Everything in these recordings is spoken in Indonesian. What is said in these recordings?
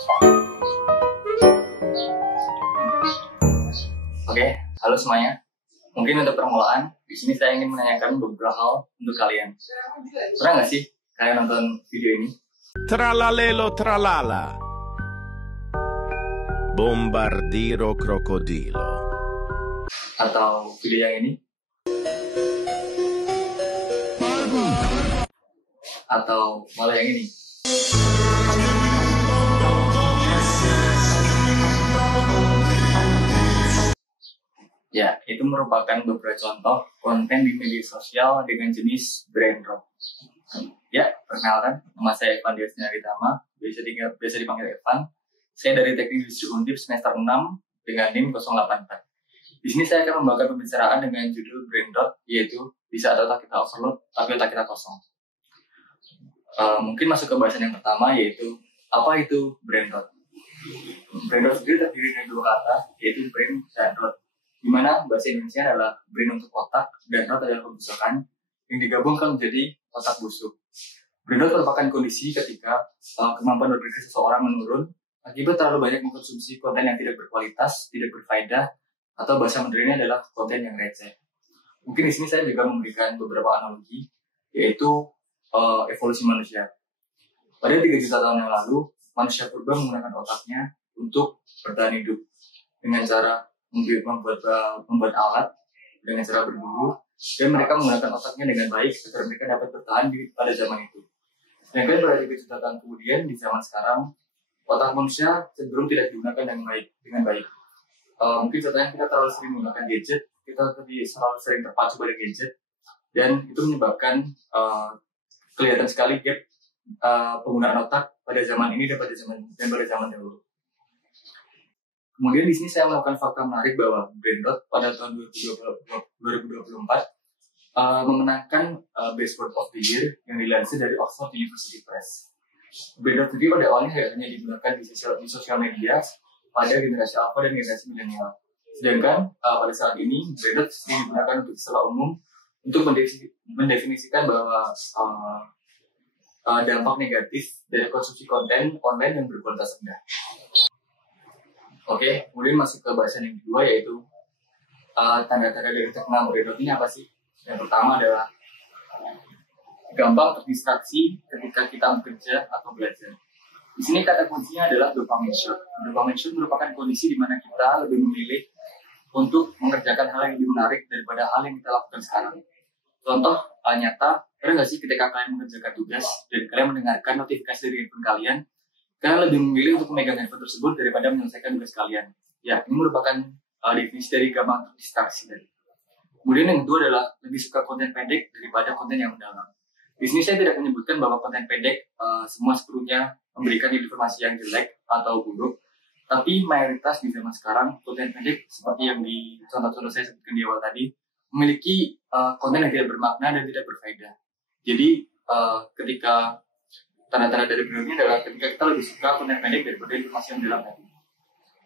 Oke, halo semuanya. Mungkin untuk permulaan, di sini saya ingin menanyakan beberapa hal untuk kalian. Pernah nggak sih kalian nonton video ini? Tralalelo tralala. Bombardiro crocodilo. Atau video yang ini? Atau malah yang ini? Ya, itu merupakan beberapa contoh konten di media sosial dengan jenis brain rot. Ya, perkenalkan, nama saya Evan Diasnyaritama, biasa dipanggil Evan. Saya dari Teknik Industri Undip semester 6 dengan NIM 084. Di sini saya akan membawakan pembicaraan dengan judul brain rot, yaitu di saat otak kita overload, tapi otak kita kosong. Mungkin masuk ke bahasan yang pertama, yaitu apa itu brain rot. Brain rot sendiri terdiri dari dua kata, yaitu brain dan rot. Di mana bahasa Indonesia adalah brain untuk otak dan rot adalah kebusukan yang digabungkan menjadi otak busuk. Brain rot merupakan kondisi ketika kemampuan berpikir seseorang menurun akibat terlalu banyak mengkonsumsi konten yang tidak berkualitas, tidak berfaedah, atau bahasa modernnya adalah konten yang receh. Mungkin di sini saya juga memberikan beberapa analogi, yaitu evolusi manusia. Pada 3 juta tahun yang lalu, manusia purba menggunakan otaknya untuk bertahan hidup dengan cara membuat alat dengan cara berburu, dan mereka menggunakan otaknya dengan baik agar mereka dapat bertahan pada zaman itu. Sedangkan pada 3 juta tahun kemudian, di zaman sekarang, otak manusia cenderung tidak digunakan dengan baik. Mungkin contohnya kita terlalu sering menggunakan gadget, kita terlalu sering terpacu pada gadget, dan itu menyebabkan kelihatan sekali gap penggunaan otak pada zaman ini dan pada zaman dahulu. Kemudian di sini saya melakukan fakta menarik bahwa brain rot pada tahun 2024 memenangkan Best Word of the Year yang dilansir dari Oxford University Press. Brain rot sendiri pada awalnya hanya digunakan di sosial media pada generasi alpha dan generasi milenial. Sedangkan pada saat ini brain rot digunakan untuk istilah umum untuk mendefinisikan bahwa dampak negatif dari konsumsi konten online yang berkualitas rendah. Oke, kemudian masuk ke bahasan yang kedua, yaitu tanda-tanda dari terkena brain rot ini apa sih? Yang pertama adalah gampang terdistraksi ketika kita bekerja atau belajar. Di sini kata kuncinya adalah dopamine shock. Dopamine shock merupakan kondisi di mana kita lebih memilih untuk mengerjakan hal yang lebih menarik daripada hal yang kita lakukan sekarang. Contoh nyata, pernah nggak sih ketika kalian mengerjakan tugas dan kalian mendengarkan notifikasi dari handphone kalian lebih memilih untuk memegang handphone tersebut daripada menyelesaikan tugas kalian. Ya, ini merupakan definisi dari gampang terdistraksi tadi. Kemudian yang kedua adalah lebih suka konten pendek daripada konten yang mendalam. Di sini saya tidak menyebutkan bahwa konten pendek semua sepenuhnya memberikan informasi yang jelek atau buruk, tapi mayoritas di zaman sekarang konten pendek seperti yang di contoh-contoh saya sebutkan di awal tadi memiliki konten yang tidak bermakna dan tidak berfaedah. Jadi ketika tanda-tanda dari brain rot ini adalah ketika kita lebih suka konten pendek daripada informasi yang dalam tadi.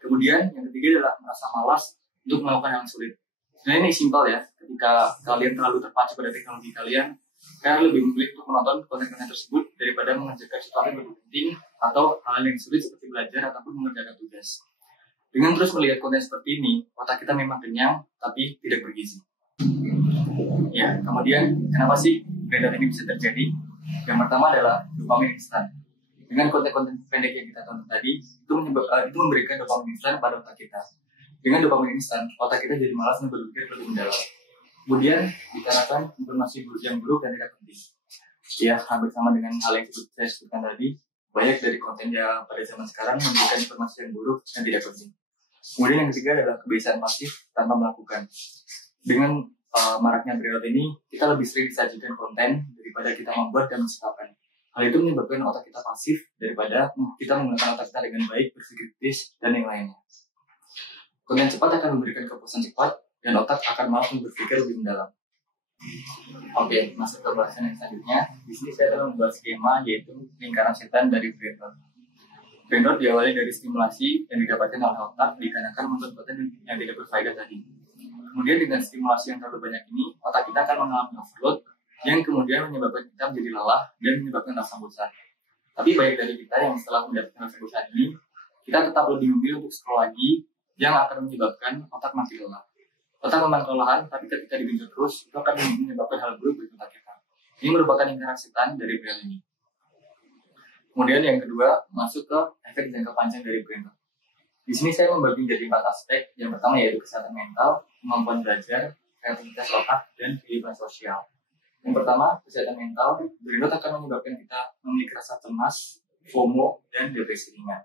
Kemudian yang ketiga adalah merasa malas untuk melakukan hal yang sulit. Sebenarnya ini simpel ya, ketika kalian terlalu terpacu pada teknologi kalian lebih memilih untuk menonton konten-konten tersebut daripada mengerjakan sesuatu yang lebih penting atau hal yang sulit seperti belajar ataupun mengerjakan tugas. Dengan terus melihat konten seperti ini, otak kita memang kenyang tapi tidak bergizi. Ya, kemudian kenapa sih brain rot ini bisa terjadi? Yang pertama adalah dopamin instan. Dengan konten-konten pendek yang kita tonton tadi, itu memberikan dopamin instan pada otak kita. Dengan dopamin instan, otak kita jadi malas dan berpikir lebih mendalam. Kemudian dikarenakan informasi yang buruk dan tidak penting. Ya, hampir sama dengan hal yang saya sebutkan tadi, banyak dari konten yang pada zaman sekarang memberikan informasi yang buruk dan tidak penting. Kemudian yang ketiga adalah kebiasaan pasif tanpa melakukan. Dengan maraknya brain rot ini, kita lebih sering disajikan konten daripada kita membuat dan menciptakan. Hal itu menyebabkan otak kita pasif daripada kita menggunakan otak kita dengan baik, berpikir kritis, dan yang lainnya. Konten cepat akan memberikan kepuasan cepat, dan otak akan malas berpikir lebih mendalam. Oke, masuk ke bahasan yang selanjutnya. Di sini saya akan membuat skema, yaitu lingkaran setan dari brain rot. Brain rot diawali dari stimulasi yang didapatkan oleh otak dikarenakan konten yang tidak berfaedah tadi. Kemudian dengan stimulasi yang terlalu banyak ini, otak kita akan mengalami overload yang kemudian menyebabkan kita menjadi lelah dan menyebabkan rasa bosan. Tapi banyak dari kita yang setelah mendapatkan keputusan ini, kita tetap lebih memilih untuk scroll lagi, yang akan menyebabkan otak makin lelah. Otak memang kelelahan, tapi ketika digenjot terus, itu akan menyebabkan hal buruk bagi otak kita. Ini merupakan interaksi setan dari brain ini. Kemudian yang kedua, masuk ke efek jangka panjang dari brain rot. Di sini saya membagi menjadi 4 aspek. Yang pertama yaitu kesehatan mental, kemampuan belajar, kreativitas otak, dan kehidupan sosial. Yang pertama, kesehatan mental, brain rot akan menyebabkan kita memiliki rasa cemas, FOMO, dan depresi ringan.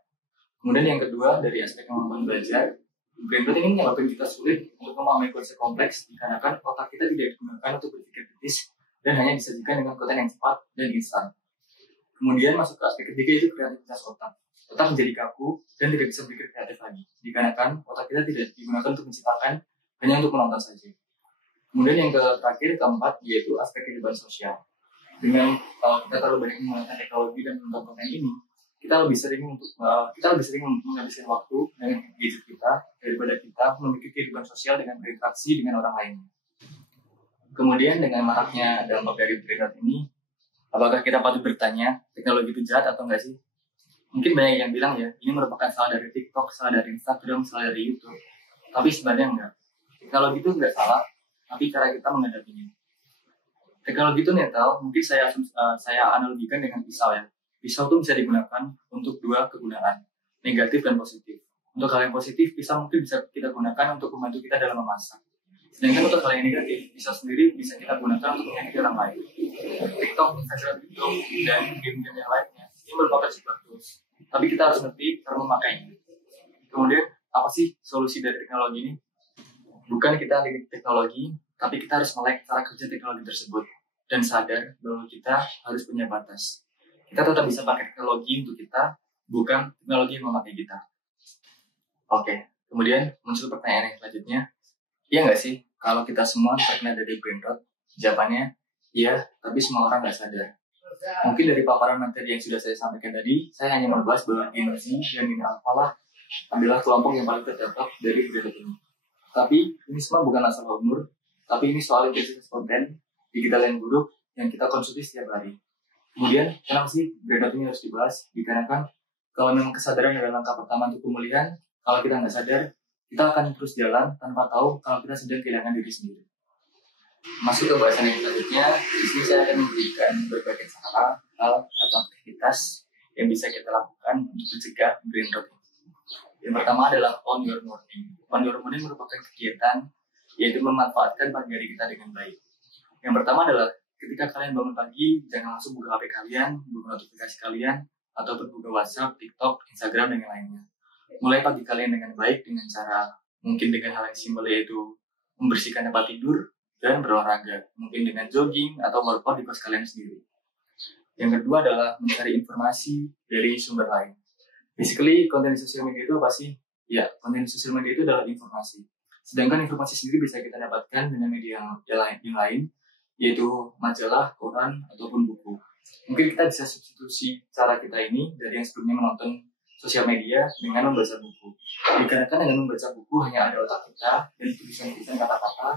Kemudian yang kedua, dari aspek kemampuan belajar, brain rot ini menyebabkan kita sulit untuk memahami konsep kompleks dikarenakan otak kita tidak digunakan untuk berpikir kritis dan hanya disajikan dengan konten yang cepat dan instan. Kemudian masuk ke aspek ketiga yaitu kreativitas otak. Otak menjadi kaku dan tidak bisa berpikir kreatif lagi dikarenakan otak kita tidak digunakan untuk menciptakan, hanya untuk menonton saja. Kemudian yang terakhir, keempat, yaitu aspek kehidupan sosial. Dengan kita terlalu banyak menggunakan teknologi dan menonton konten ini, kita lebih sering menghabiskan waktu dengan gadget kita daripada kita memiliki kehidupan sosial dengan berinteraksi dengan orang lain. Kemudian dengan maraknya dampak dari brain rot ini, apakah kita patut bertanya teknologi itu jahat atau enggak sih? Mungkin banyak yang bilang ya, ini merupakan salah dari TikTok, salah dari Instagram, salah dari YouTube. Tapi sebenarnya enggak. Teknologi itu enggak salah, tapi cara kita menghadapinya. Teknologi itu netral, mungkin saya analogikan dengan pisau ya. Pisau itu bisa digunakan untuk 2 kegunaan, negatif dan positif. Untuk hal yang positif, pisau mungkin bisa kita gunakan untuk membantu kita dalam memasak. Sedangkan untuk hal yang negatif, pisau sendiri bisa kita gunakan untuk menyakiti orang lain. TikTok, Instagram, YouTube, dan game-game yang lainnya, ini merupakan sebuah tools. Tapi kita harus ngerti cara memakainya. Kemudian, apa sih solusi dari teknologi ini? Bukan kita limit teknologi, tapi kita harus melek cara kerja teknologi tersebut. Dan sadar bahwa kita harus punya batas. Kita tetap bisa pakai teknologi untuk kita, bukan teknologi yang memakai kita. Oke, kemudian muncul pertanyaan yang selanjutnya. Iya nggak sih, kalau kita semua terkena dari brain rot? Jawabannya, iya, tapi semua orang nggak sadar. Mungkin dari paparan materi yang sudah saya sampaikan tadi, saya hanya membahas bahwa Gen Z dan Gen Alpha lah adalah kelompok yang paling terdampak dari brain rot ini. Tapi ini semua bukan masalah umur, tapi ini soal intensitas konten digital yang buruk yang kita konsumsi setiap hari. Kemudian, kenapa sih brain rot ini harus dibahas? Dikarenakan kalau memang kesadaran adalah langkah pertama untuk pemulihan, kalau kita nggak sadar, kita akan terus jalan tanpa tahu kalau kita sedang kehilangan diri sendiri. Masuk ke bahasan yang selanjutnya, di sini saya akan memberikan berbagai cara, hal, atau aktivitas yang bisa kita lakukan untuk mencegah brain rot. Yang pertama adalah on your morning. On your morning merupakan kegiatan yaitu memanfaatkan pagi hari kita dengan baik. Yang pertama adalah ketika kalian bangun pagi, jangan langsung buka HP kalian, buka notifikasi kalian, ataupun buka WhatsApp, TikTok, Instagram, dan yang lainnya. Mulai pagi kalian dengan baik dengan cara mungkin dengan hal yang simpel yaitu membersihkan tempat tidur dan berolahraga, mungkin dengan jogging atau workout di kos kalian sendiri. Yang kedua adalah mencari informasi dari sumber lain. Basically, konten di sosial media itu apa sih? Ya, konten di sosial media itu adalah informasi. Sedangkan informasi sendiri bisa kita dapatkan dengan media yang lain, yaitu majalah, koran, ataupun buku. Mungkin kita bisa substitusi cara kita ini dari yang sebelumnya menonton sosial media dengan membaca buku. Dikarenakan dengan membaca buku hanya ada otak kita dan tulisan-tulisan kata-kata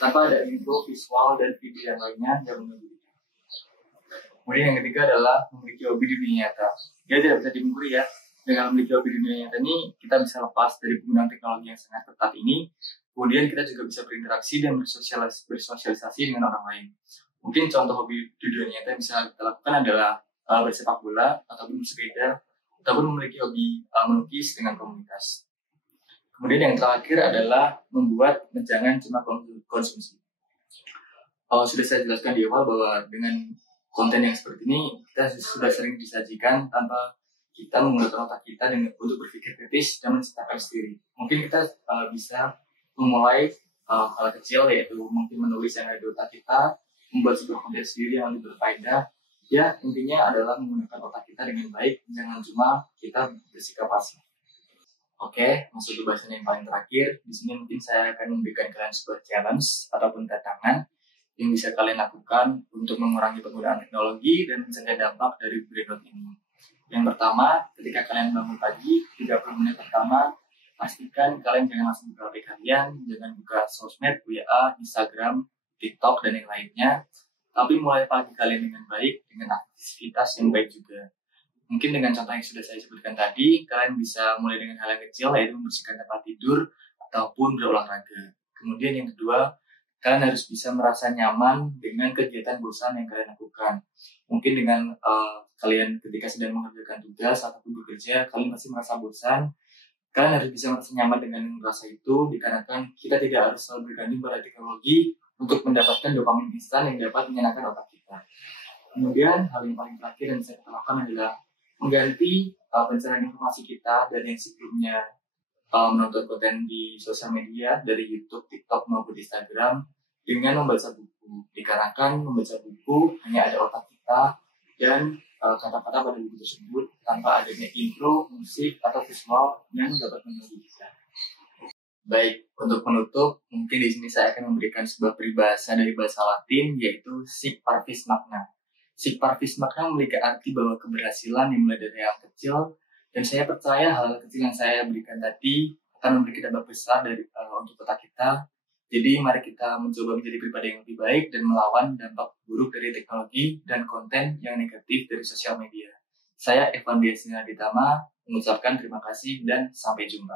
tanpa ada info, visual, dan video yang lainnya yang menunjukkan. Kemudian yang ketiga adalah memiliki hobi di dunia nyata. Dia tidak bisa dipungkiri ya, dengan memiliki hobi di dunia nyata ini kita bisa lepas dari penggunaan teknologi yang sangat ketat ini. Kemudian kita juga bisa berinteraksi dan bersosialisasi dengan orang lain. Mungkin contoh hobi di dunia nyata yang bisa kita lakukan adalah bersepak bola, ataupun bersepeda, ataupun memiliki hobi melukis dengan komunitas. Kemudian yang terakhir adalah membuat jangan cuma konsumsi. Sudah saya jelaskan di awal bahwa dengan konten yang seperti ini, kita sudah sering disajikan tanpa kita menggunakan otak kita untuk berpikir kritis dan menciptakan sendiri. Mungkin kita bisa memulai hal kecil, yaitu mungkin menulis yang ada di otak kita, membuat sebuah konten sendiri yang lebih berfaedah. Ya, intinya adalah menggunakan otak kita dengan baik, jangan cuma kita bersikap pasif. Oke, masuk ke bahasan yang paling terakhir. Di sini mungkin saya akan memberikan kalian sebuah challenge ataupun tantangan yang bisa kalian lakukan untuk mengurangi penggunaan teknologi dan mencegah dampak dari brain rot ini. Yang pertama, ketika kalian bangun pagi, 30 menit pertama, pastikan kalian jangan langsung buka HP kalian, jangan buka sosmed, WA, Instagram, TikTok, dan yang lainnya. Tapi mulai pagi kalian dengan baik, dengan aktivitas yang baik juga. Mungkin dengan contoh yang sudah saya sebutkan tadi, kalian bisa mulai dengan hal yang kecil, yaitu membersihkan tempat tidur ataupun berolahraga. Kemudian yang kedua, kalian harus bisa merasa nyaman dengan kegiatan bosan yang kalian lakukan. Mungkin dengan kalian ketika sedang mengerjakan tugas ataupun bekerja, kalian pasti merasa bosan. Kalian harus bisa merasa nyaman dengan rasa itu, dikarenakan kita tidak harus selalu bergantung pada teknologi untuk mendapatkan dopamin instan yang dapat menyenangkan otak kita. Kemudian hal yang paling terakhir yang saya lakukan adalah mengganti pencerahan informasi kita dari yang sebelumnya menonton konten di sosial media dari YouTube, TikTok maupun Instagram dengan membaca buku. Dikarenakan membaca buku hanya ada otak kita dan kata-kata pada buku tersebut tanpa adanya intro, musik, atau visual yang dapat menghibur kita. Baik, untuk penutup, mungkin di sini saya akan memberikan sebuah peribahasa dari bahasa Latin, yaitu sic parvis magna. Sic parvis magna memiliki arti bahwa keberhasilan dimulai dari hal kecil, dan saya percaya hal kecil yang saya berikan tadi akan memberikan dampak besar untuk otak kita. Jadi mari kita mencoba menjadi pribadi yang lebih baik dan melawan dampak buruk dari teknologi dan konten yang negatif dari sosial media. Saya Evan Biasina Ditama mengucapkan terima kasih dan sampai jumpa.